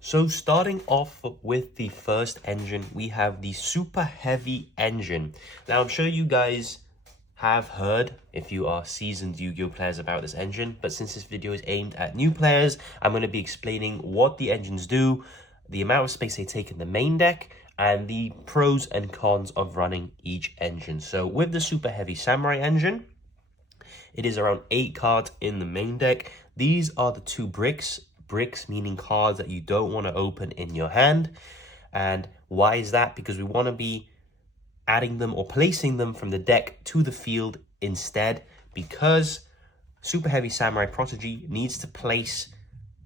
So starting off with the first engine, we have the super heavy engine. Now I'm sure you guys have heard, if you are seasoned Yu-Gi-Oh players, about this engine, but since this video is aimed at new players, I'm going to be explaining what the engines do, the amount of space they take in the main deck, and the pros and cons of running each engine. So with the super heavy samurai engine, it is around 8 cards in the main deck. These are the 2 bricks. Bricks meaning cards that you don't want to open in your hand. And why is that? Because we want to be adding them or placing them from the deck to the field instead, because super heavy samurai prodigy needs to place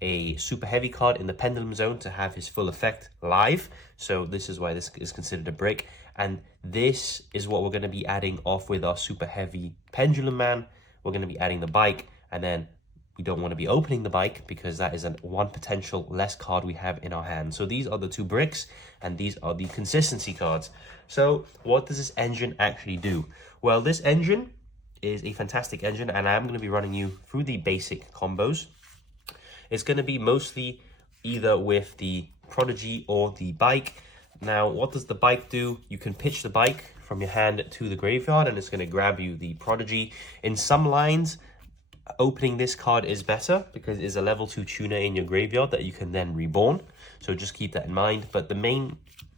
a super heavy card in the pendulum zone to have his full effect live. So this is why this is considered a brick, and this is what we're going to be adding off with our super heavy pendulum man. We're going to be adding the bike, and then we don't want to be opening the bike because that is one potential less card we have in our hand. So these are the 2 bricks, and these are the consistency cards. So what does this engine actually do? Well, this engine is a fantastic engine, and I'm going to be running you through the basic combos. It's going to be mostly either with the prodigy or the bike. Now, what does the bike do? You can pitch the bike from your hand to the graveyard, and it's going to grab you the prodigy. In some lines, opening this card is better because it's a level 2 tuner in your graveyard that you can then reborn. So just keep that in mind. But the main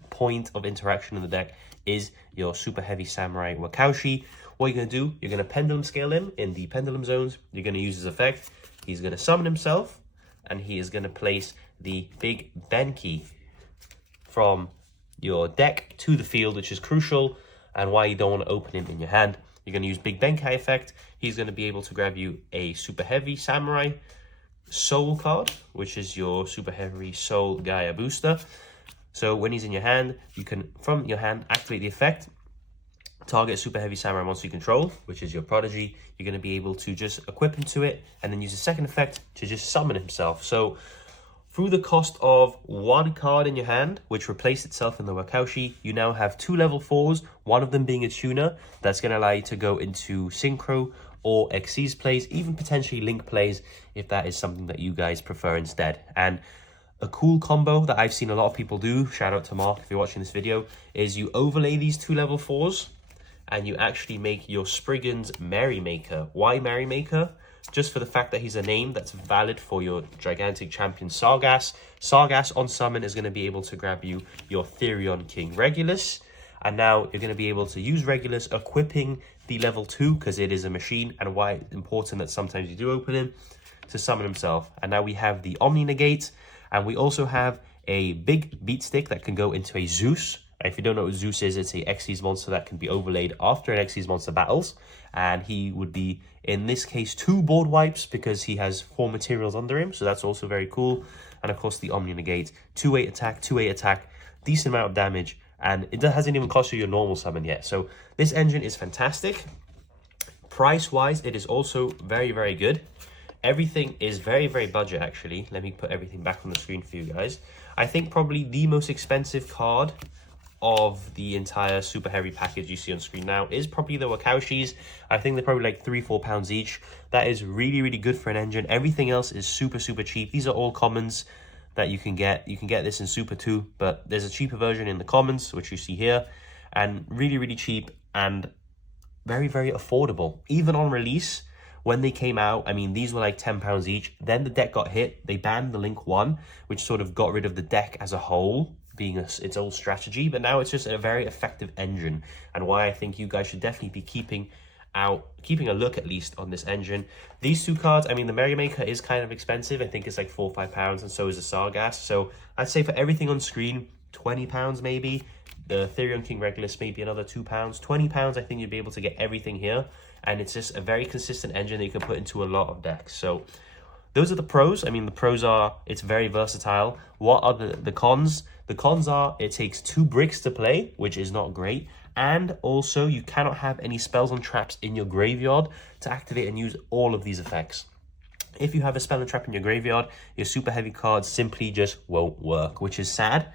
point of interaction in the deck is your super heavy samurai Wakaushi. What you're going to do, you're going to pendulum scale him in the pendulum zones. You're going to use his effect. He's going to summon himself, and he is going to place the big Benki from your deck to the field, which is crucial, and why you don't want to open him in your hand. You're going to use Big Benkai effect. He's going to be able to grab you a super heavy samurai soul card, which is your super heavy soul Gaia booster. So when he's in your hand, you can, from your hand, activate the effect, target super heavy samurai monster you control, which is your prodigy. You're going to be able to just equip him to it, and then use the second effect to just summon himself. So through the cost of 1 card in your hand, which replaced itself in the Wakaushi, you now have 2 level 4s, one of them being a tuner. That's going to allow you to go into Synchro or Xyz plays, even potentially Link plays, if that is something that you guys prefer instead. And a cool combo that I've seen a lot of people do, shout out to Mark if you're watching this video, is you overlay these 2 level 4s, and you actually make your Spriggan's Merrymaker. Why Merrymaker? Just for the fact that he's a name that's valid for your gigantic champion Sargas. Sargas on summon is going to be able to grab you your Therion King Regulus. And now you're going to be able to use Regulus, equipping the level 2, because it is a machine, and why it's important that sometimes you do open him, to summon himself. And now we have the Omni Negate, and we also have a big beat stick that can go into a Zeus. If you don't know what Zeus is, it's a Xyz monster that can be overlaid after an Xyz monster battles. And he would be, in this case, 2 board wipes because he has 4 materials under him. So that's also very cool. And of course, the Omni Negate. 2-8 attack, 2-8 attack, decent amount of damage. And it hasn't even cost you your normal summon yet. So this engine is fantastic. Price-wise, it is also very, very good. Everything is very, very budget, actually. Let me put everything back on the screen for you guys. I think probably the most expensive card of the entire super heavy package you see on screen now is probably the Wakaushis. I think they're probably like £3-4 each. That is really, really good for an engine. Everything else is super, super cheap. These are all commons that you can get. You can get this in Super 2, but there's a cheaper version in the commons, which you see here, and really, really cheap and very, very affordable. Even on release, when they came out, I mean, these were like £10 each. Then the deck got hit. They banned the Link 1, which sort of got rid of the deck as a whole, being its old strategy. But now it's just a very effective engine, and why I think you guys should definitely be keeping a look at least on this engine. These 2 cards, I mean, the Merrymaker is kind of expensive. I think it's like £4 or £5, and so is the Sargas. So I'd say for everything on screen, £20 maybe. The Therion King Regulus maybe another £2. £20, I think you'd be able to get everything here. And it's just a very consistent engine that you can put into a lot of decks. So those are the pros. I mean, the pros are it's very versatile. What are the cons? The cons are it takes 2 bricks to play, which is not great. And also, you cannot have any spells and traps in your graveyard to activate and use all of these effects. If you have a spell and trap in your graveyard, your super heavy cards simply just won't work, which is sad.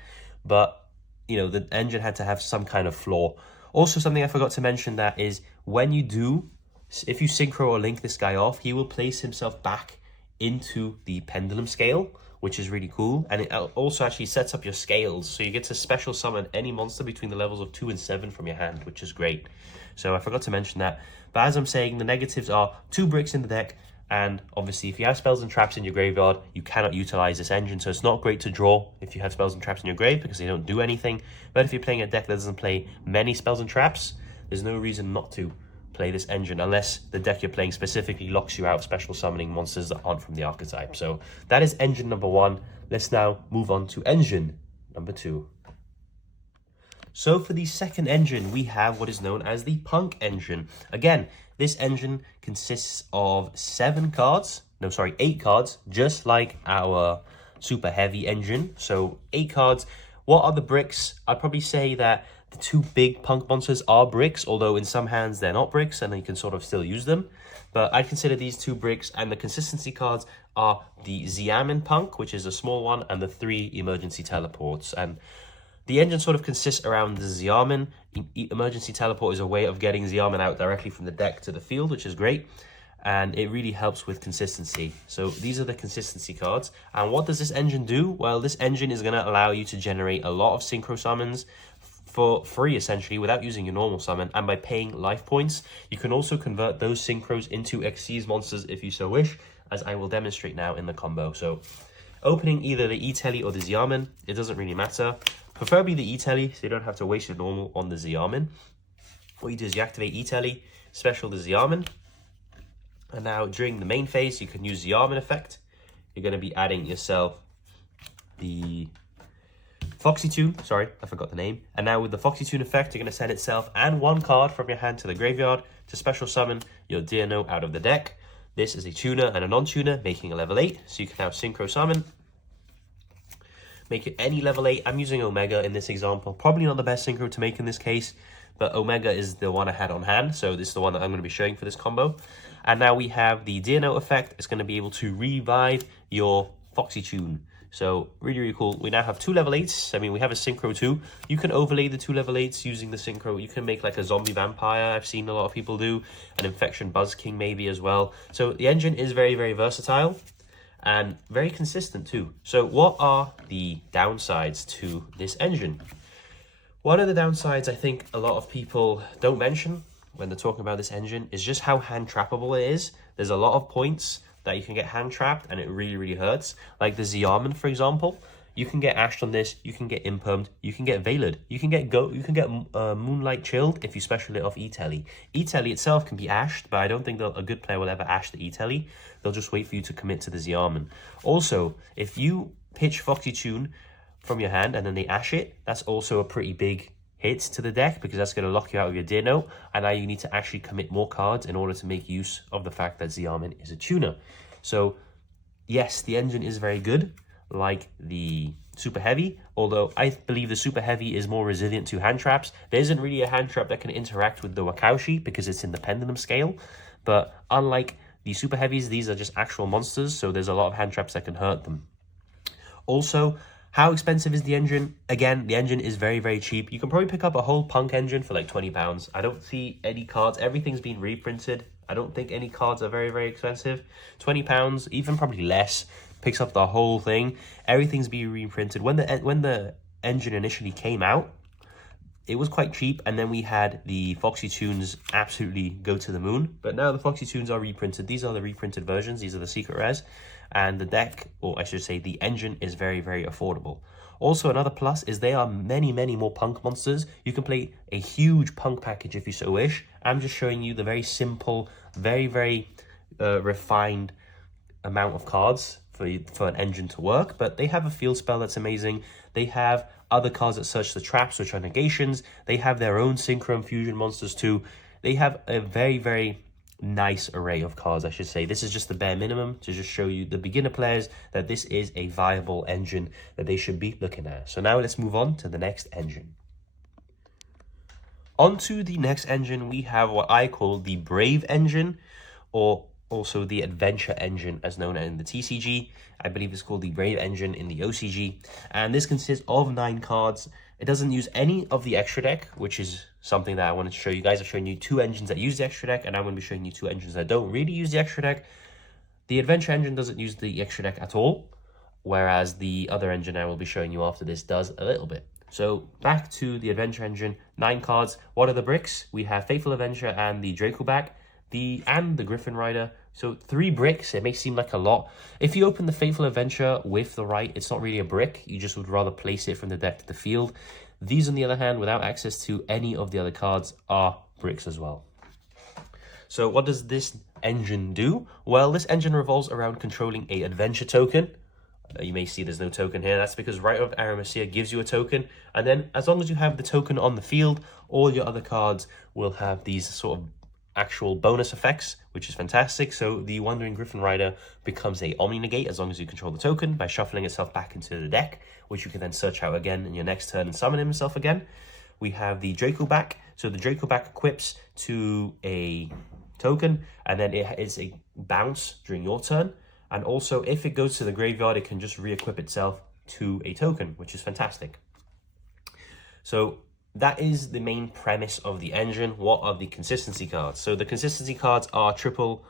But, you know, the engine had to have some kind of flaw. Also, something I forgot to mention that is when you do, if you synchro or link this guy off, he will place himself back into the pendulum scale, which is really cool. And it also actually sets up your scales, so you get to special summon any monster between the levels of 2 and 7 from your hand, which is great. So I forgot to mention that. But as I'm saying, the negatives are 2 bricks in the deck, and obviously if you have spells and traps in your graveyard, you cannot utilize this engine. So it's not great to draw if you have spells and traps in your grave because they don't do anything. But if you're playing a deck that doesn't play many spells and traps, there's no reason not to play this engine unless the deck you're playing specifically locks you out special summoning monsters that aren't from the archetype. So that is engine number 1. Let's now move on to engine number 2. So for the second engine, we have what is known as the Punk engine. Again, this engine consists of 8 cards, just like our super heavy engine. So 8 cards. What are the bricks? I'd probably say that the 2 big Punk monsters are bricks, although in some hands they're not bricks and you can sort of still use them. But I consider these 2 bricks, and the consistency cards are the Xiamen Punk, which is a small one, and the 3 emergency teleports. And the engine sort of consists around the Xiamen. Emergency teleport is a way of getting Xiamen out directly from the deck to the field, which is great. And it really helps with consistency. So these are the consistency cards. And what does this engine do? Well, this engine is going to allow you to generate a lot of synchro summons for free, essentially, without using your normal summon. And by paying life points, you can also convert those synchros into Xyz monsters if you so wish, as I will demonstrate now in the combo. So opening either the E-Telly or the Xiamen, it doesn't really matter. Preferably the E-Telly, so you don't have to waste your normal on the Xiamen. What you do is you activate E-Telly, special the Xiamen, and now during the main phase, you can use Xiamen effect. You're going to be adding yourself the Foxy Tune, sorry, I forgot the name. And now with the Foxy Tune effect, you're going to send itself and 1 card from your hand to the graveyard to special summon your Dino out of the deck. This is a tuner and a non-tuner, making a level 8, so you can now synchro summon. Make it any level 8. I'm using Omega in this example. Probably not the best synchro to make in this case, but Omega is the one I had on hand, so this is the one that I'm going to be showing for this combo. And now we have the Dino effect. It's going to be able to revive your Foxy Tune. So really, really cool. We now have 2 level 8s. I mean, we have a synchro too. You can overlay the 2 level 8s using the synchro. You can make like a zombie vampire. I've seen a lot of people do. An infection Buzz King maybe as well. So the engine is very, very versatile and very consistent too. So what are the downsides to this engine? One of the downsides I think a lot of people don't mention when they're talking about this engine is just how hand trappable it is. There's a lot of points that you can get hand trapped and it really, really hurts. Like the Xiamen, for example. You can get ashed on this, you can get impermed, you can get veiled, you can get moonlight chilled if you special it off E-Telly. E-Telly itself can be ashed, but I don't think a good player will ever ash the E-Telly. They'll just wait for you to commit to the Xiamen. Also, if you pitch Foxy Tune from your hand and then they ash it, that's also a pretty big hit to the deck because that's going to lock you out of your Dino, and now you need to actually commit more cards in order to make use of the fact that Xiamen is a tuner. So yes, the engine is very good, like the Super Heavy, although I believe the Super Heavy is more resilient to hand traps. There isn't really a hand trap that can interact with the Wakaushi because it's in the pendulum scale, but unlike the Super Heavies, these are just actual monsters, so there's a lot of hand traps that can hurt them. Also, how expensive is the engine? Again, the engine is very, very cheap. You can probably pick up a whole Punk engine for like £20. I don't see any cards. Everything's been reprinted. I don't think any cards are very, very expensive. £20, even probably less, picks up the whole thing. Everything's been reprinted. When the engine initially came out, it was quite cheap, and then we had the Foxy Tunes absolutely go to the moon. But now the Foxy Tunes are reprinted. These are the reprinted versions. These are the secret rares. And the deck, or I should say the engine, is very, very affordable. Also, another plus is there are many, many more Punk monsters. You can play a huge Punk package if you so wish. I'm just showing you the very simple, very, very refined amount of cards for an engine to work. But they have a field spell that's amazing. They have other cards that search the traps, which are negations. They have their own Synchro Fusion monsters too. They have a very, very nice array of cards, I should say. This is just the bare minimum to just show you the beginner players that this is a viable engine that they should be looking at. So now let's move on to the next engine. On to the next engine, we have what I call the Brave engine, or also the Adventure engine as known in the TCG. I believe it's called the Brave engine in the OCG. And this consists of 9 cards. It doesn't use any of the extra deck, which is something that I wanted to show you guys. I've shown you 2 engines that use the extra deck, and I'm going to be showing you 2 engines that don't really use the extra deck. The adventure engine doesn't use the extra deck at all, whereas the other engine I will be showing you after this does a little bit. So back to the adventure engine, 9 cards. What are the bricks? We have Faithful Adventure and the Dracoback, and the Griffin Rider. So 3 bricks. It may seem like a lot. If you open the Faithful Adventure with the right, it's not really a brick. You just would rather place it from the deck to the field. These, on the other hand, without access to any of the other cards, are bricks as well. So what does this engine do? Well, this engine revolves around controlling a adventure token. You may see there's no token here. That's because Rite of Arimathea gives you a token. And then as long as you have the token on the field, all your other cards will have these sort of actual bonus effects, which is fantastic. So the Wandering Griffin Rider becomes a Omni-Negate as long as you control the token by shuffling itself back into the deck, which you can then search out again in your next turn and summon himself again. We have the Dracoback. So the Dracoback equips to a token, and then it is a bounce during your turn. And also, if it goes to the graveyard, it can just re-equip itself to a token, which is fantastic. So that is the main premise of the engine. What are the consistency cards? So the consistency cards are triple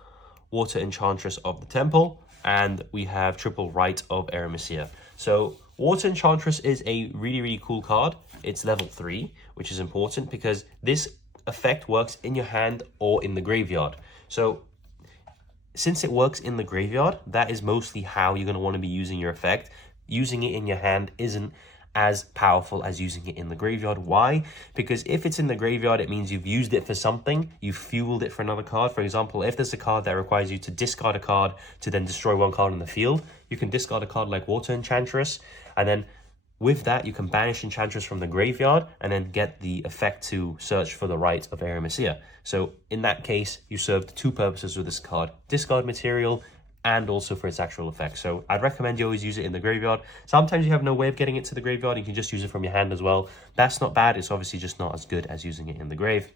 Water Enchantress of the Temple, and we have triple Rite of Arimathea. So Water Enchantress is a really, really cool card. It's level 3, which is important because this effect works in your hand or in the graveyard. So since it works in the graveyard, that is mostly how you're going to want to be using your effect. Using it in your hand isn't as powerful as using it in the graveyard. Why? Because if it's in the graveyard, it means you've used it for something. You've fueled it for another card. For example, if there's a card that requires you to discard a card to then destroy 1 card in the field, you can discard a card like Water Enchantress, and then with that, you can banish Enchantress from the graveyard and then get the effect to search for the Rite of Arimathea. So in that case, you served 2 purposes with this card: discard material and also for its actual effect. So I'd recommend you always use it in the graveyard. Sometimes you have no way of getting it to the graveyard. You can just use it from your hand as well. That's not bad. It's obviously just not as good as using it in the grave.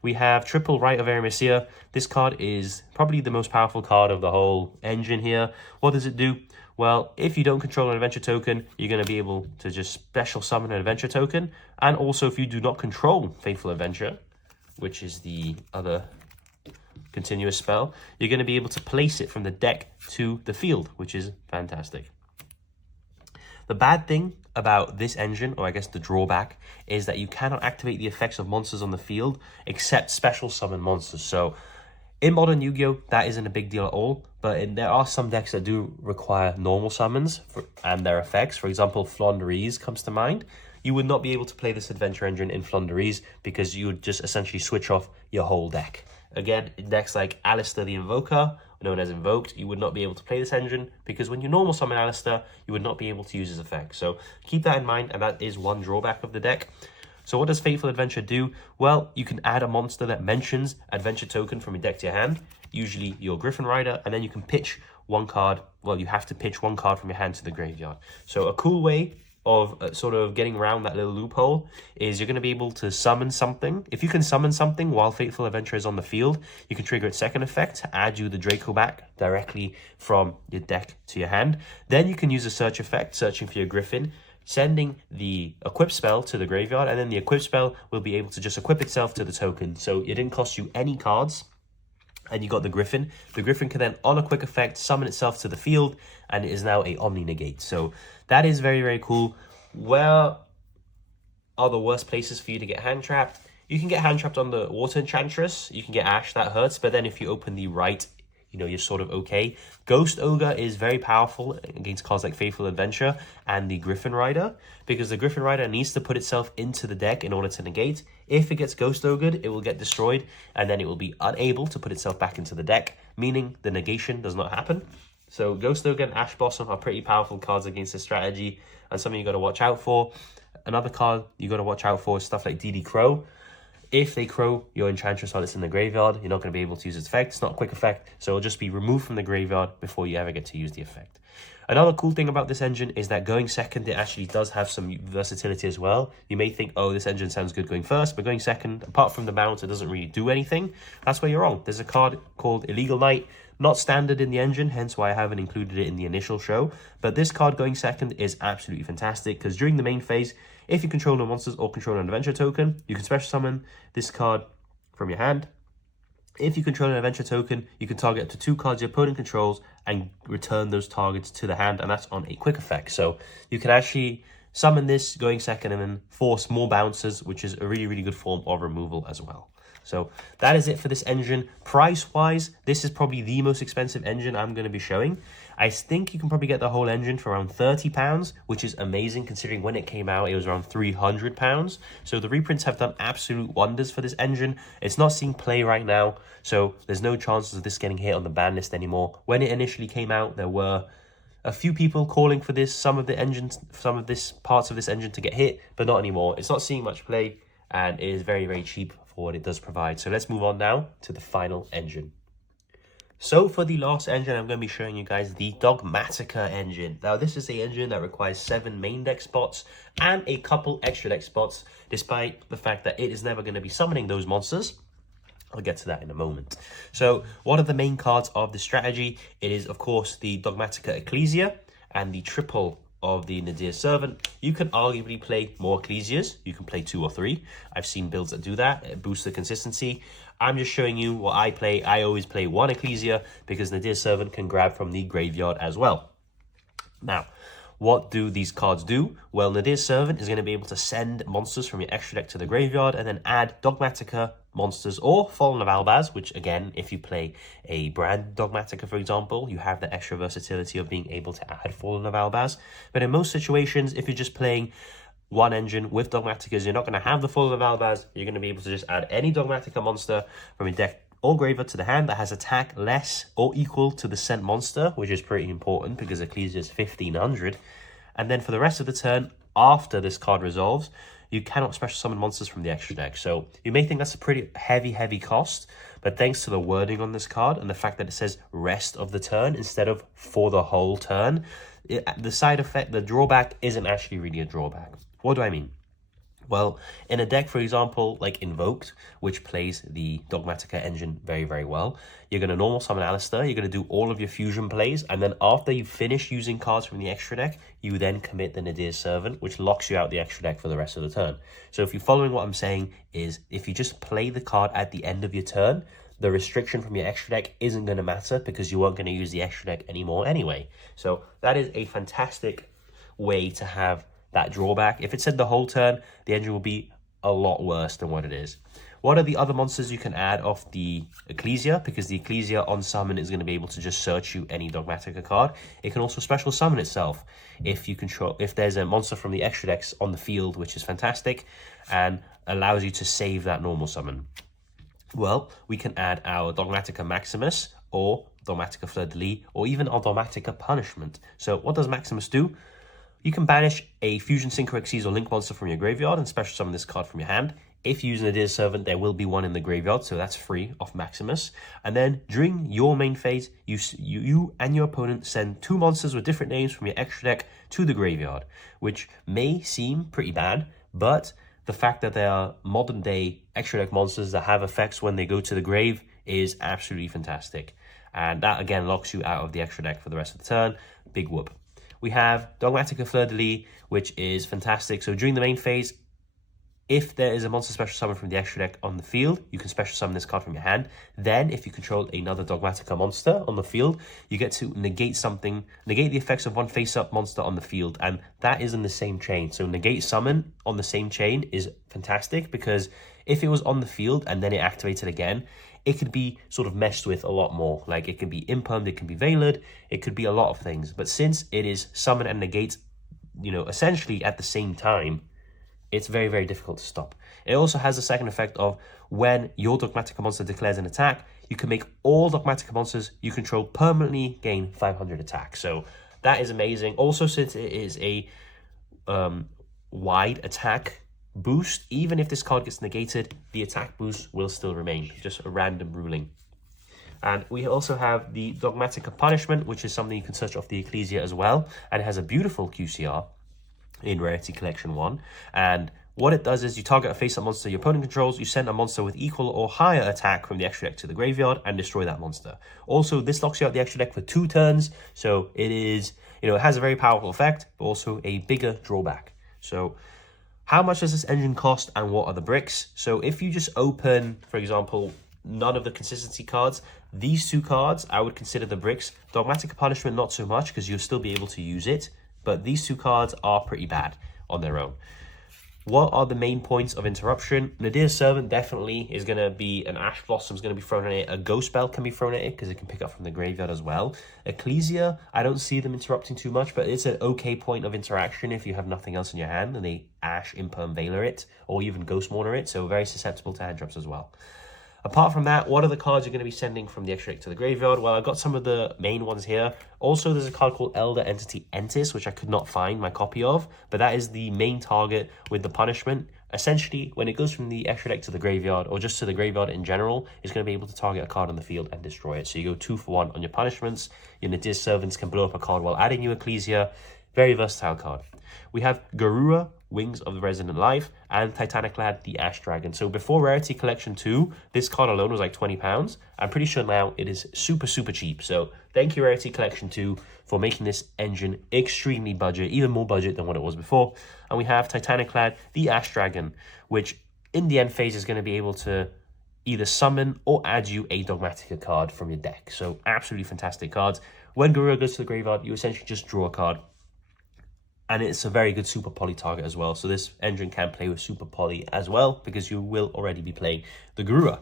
We have triple Rite of Arimathea. This card is probably the most powerful card of the whole engine here. What does it do? Well, if you don't control an adventure token, you're going to be able to just special summon an adventure token. And also, if you do not control Faithful Adventure, which is the other continuous spell, you're going to be able to place it from the deck to the field, which is fantastic. The bad thing about this engine, or I guess the drawback, is that you cannot activate the effects of monsters on the field except special summon monsters. So in modern Yu-Gi-Oh, that isn't a big deal at all, but there are some decks that do require normal summons and their effects. For example, Flonderies comes to mind. You would not be able to play this adventure engine in Flonderies because you would just essentially switch off your whole deck. Again, in decks like Alistair the Invoker, known as Invoked, you would not be able to play this engine because when you normal summon Alistair, you would not be able to use his effect. So keep that in mind, and that is one drawback of the deck. So what does Faithful Adventure do? Well, you can add a monster that mentions adventure token from your deck to your hand, usually your Griffin Rider, and then you can pitch 1 card. Well, you have to pitch 1 card from your hand to the graveyard. So a cool way of sort of getting around that little loophole is you're going to be able to summon something. If you can summon something while Faithful Adventure is on the field, you can trigger its second effect to add you the Dracoback directly from your deck to your hand. Then you can use a search effect, searching for your Griffin, sending the equip spell to the graveyard, and then the equip spell will be able to just equip itself to the token. So it didn't cost you any cards, and you got the Griffin. The Griffin can then, on a quick effect, summon itself to the field, and it is now a Omni-Negate. So that is very, very cool. Where are the worst places for you to get hand-trapped? You can get hand-trapped on the Water Enchantress. You can get Ash, that hurts, but then if you open the right, you're sort of okay. Ghost Ogre is very powerful against cards like Faithful Adventure and the Griffin Rider, because the Griffin Rider needs to put itself into the deck in order to negate. If it gets Ghost Ogred, it will get destroyed, and then it will be unable to put itself back into the deck, meaning the negation does not happen. So Ghost Ogre and Ash Blossom are pretty powerful cards against this strategy, and something you got to watch out for. Another card you got to watch out for is stuff like DD Crow. If they crow your Enchantress while it's in the graveyard, you're not going to be able to use its effect. It's not a quick effect, so it'll just be removed from the graveyard before you ever get to use the effect. Another cool thing about this engine is that going second, it actually does have some versatility as well. You may think, oh, this engine sounds good going first, but going second, apart from the bounce, it doesn't really do anything. That's where you're wrong. There's a card called Illegal Knight. Not standard in the engine, hence why I haven't included it in the initial show. But this card going second is absolutely fantastic because during the main phase, if you control no monsters or control an adventure token, you can special summon this card from your hand. If you control an adventure token, you can target up to 2 cards your opponent controls and return those targets to the hand, and that's on a quick effect. So you can actually summon this going second and then force more bounces, which is a really, really good form of removal as well. So that is it for this engine. Price-wise, this is probably the most expensive engine I'm going to be showing. I think you can probably get the whole engine for around £30, which is amazing considering when it came out, it was around £300. So the reprints have done absolute wonders for this engine. It's not seeing play right now, so there's no chances of this getting hit on the ban list anymore. When it initially came out, there were a few people calling for this, some of this parts of this engine to get hit, but not anymore. It's not seeing much play and it is very, very cheap for what it does provide. So let's move on now to the final engine. So for the last engine, I'm going to be showing you guys the Dogmatica engine. Now this is a engine that requires 7 main deck spots and a couple extra deck spots, despite the fact that it is never going to be summoning those monsters. I'll get to that in a moment. So what are the main cards of the strategy? It is, of course, the Dogmatica Ecclesia and the triple of the Nadir Servant. You can arguably play more Ecclesias. You can play 2 or 3. I've seen builds that do that. It boosts the consistency. I'm just showing you what I play. I always play 1 Ecclesia because Nadir Servant can grab from the graveyard as well. Now, what do these cards do? Well, Nadir Servant is going to be able to send monsters from your extra deck to the graveyard and then add Dogmatica monsters or Fallen of Albaz, which again, if you play a brand Dogmatica, for example, you have the extra versatility of being able to add Fallen of Albaz. But in most situations, if you're just playing one engine with Dogmaticas, you're not going to have the Fallen of Albaz. You're going to be able to just add any Dogmatica monster from your deck or graveyard to the hand that has attack less or equal to the sent monster, which is pretty important because Ecclesia is 1500. And then for the rest of the turn, after this card resolves, you cannot special summon monsters from the extra deck. So you may think that's a pretty heavy cost, but thanks to the wording on this card and the fact that it says rest of the turn instead of for the whole turn, the side effect, the drawback isn't actually really a drawback. What do I mean? Well, in a deck, for example, like Invoked, which plays the Dogmatica engine very, very well, you're going to normal summon Alistair, you're going to do all of your fusion plays, and then after you finish using cards from the extra deck, you then commit the Nadir Servant, which locks you out the extra deck for the rest of the turn. So if you're following what I'm saying is, if you just play the card at the end of your turn, the restriction from your extra deck isn't going to matter because you weren't going to use the extra deck anymore anyway. So that is a fantastic way to have that drawback. If it said the whole turn, the engine will be a lot worse than what it is. What are the other monsters you can add off the Ecclesia? Because the Ecclesia on summon is going to be able to just search you any Dogmatica card. It can also special summon itself if there's a monster from the extra decks on the field, which is fantastic and allows you to save that normal summon. Well, we can add our Dogmatica Maximus or Dogmatica Fleur-de-Lis or even our Dogmatica Punishment. So what does Maximus do? You can banish a Fusion Synchro Xyz or Link monster from your graveyard and special summon this card from your hand. If you use Nadir Servant, there will be one in the graveyard, so that's free off Maximus. And then during your main phase, you and your opponent send 2 monsters with different names from your extra deck to the graveyard, which may seem pretty bad, but the fact that they are modern day extra deck monsters that have effects when they go to the grave is absolutely fantastic. And that again locks you out of the extra deck for the rest of the turn. Big whoop. We have Dogmatica Fleur-de-Lis, which is fantastic. So during the main phase, if there is a monster special summon from the extra deck on the field, you can special summon this card from your hand. Then, if you control another Dogmatica monster on the field, you get to negate the effects of one face-up monster on the field, and that is in the same chain. So negate summon on the same chain is fantastic because if it was on the field and then it activated again, it could be sort of meshed with a lot more. Like it can be impermed, it can be veiled, it could be a lot of things. But since it is summon and negate, essentially at the same time, it's very, very difficult to stop. It also has the second effect of when your Dogmatica monster declares an attack, you can make all Dogmatica monsters you control permanently gain 500 attack. So that is amazing. Also, since it is a wide attack boost, even if this card gets negated, the attack boost will still remain. Just a random ruling. And we also have the Dogmatica Punishment, which is something you can search off the Ecclesia as well. And it has a beautiful QCR in Rarity Collection 1. And What it does is you target a face-up monster your opponent controls, you send a monster with equal or higher attack from the extra deck to the graveyard and destroy that monster. Also, this locks you out the extra deck for 2 turns, so it is, it has a very powerful effect, but also a bigger drawback. So how much does this engine cost and what are the bricks? So if you just open, for example, none of the consistency cards, these 2 cards, I would consider the bricks. Dogmatic Punishment, not so much, because you'll still be able to use it, but these 2 cards are pretty bad on their own. What are the main points of interruption? Nadir's Servant definitely is going to be, an Ash Blossom is going to be thrown at it. A Ghost Spell can be thrown at it because it can pick up from the graveyard as well. Ecclesia, I don't see them interrupting too much, but it's an okay point of interaction if you have nothing else in your hand and they Ash Imperm Veiler it or even Ghost Mourner it, so very susceptible to hand drops as well. Apart from that, what are the cards you're going to be sending from the extra deck to the graveyard? Well, I've got some of the main ones here. Also, there's a card called Elder Entity Entis, which I could not find my copy of, but that is the main target with the punishment. Essentially, when it goes from the extra deck to the graveyard, or just to the graveyard in general, it's going to be able to target a card on the field and destroy it. So you go 2 for 1 on your punishments. Your Nadir's Servants can blow up a card while adding you Ecclesia. Very versatile card. We have Garura, Wings of the Resonant Life, and Titanic Lad, the Ash Dragon. So before Rarity Collection 2, this card alone was like £20. I'm pretty sure now it is super, super cheap. So thank you, Rarity Collection 2, for making this engine extremely budget, even more budget than what it was before. And we have Titanic Lad, the Ash Dragon, which in the end phase is going to be able to either summon or add you a Dogmatica card from your deck. So absolutely fantastic cards. When Garura goes to the graveyard, you essentially just draw a card. And it's a very good Super Poly target as well. So this engine can play with Super Poly as well, because you will already be playing the Garura.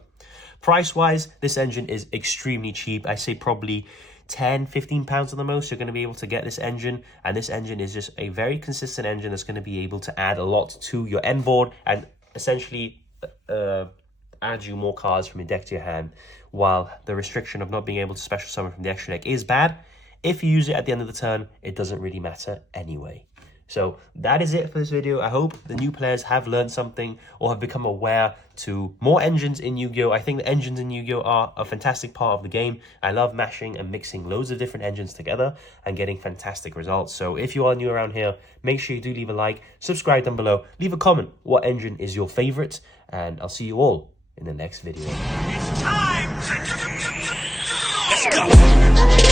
Price-wise, this engine is extremely cheap. I say probably £10–15 at the most. You're going to be able to get this engine. And this engine is just a very consistent engine that's going to be able to add a lot to your end board and essentially add you more cards from your deck to your hand. While the restriction of not being able to special summon from the extra deck is bad, if you use it at the end of the turn, it doesn't really matter anyway. So that is it for this video. I hope the new players have learned something or have become aware to more engines in Yu-Gi-Oh! I think the engines in Yu-Gi-Oh! Are a fantastic part of the game. I love mashing and mixing loads of different engines together and getting fantastic results. So if you are new around here, make sure you do leave a like, subscribe down below, leave a comment. What engine is your favorite? And I'll see you all in the next video. It's time! Let's go!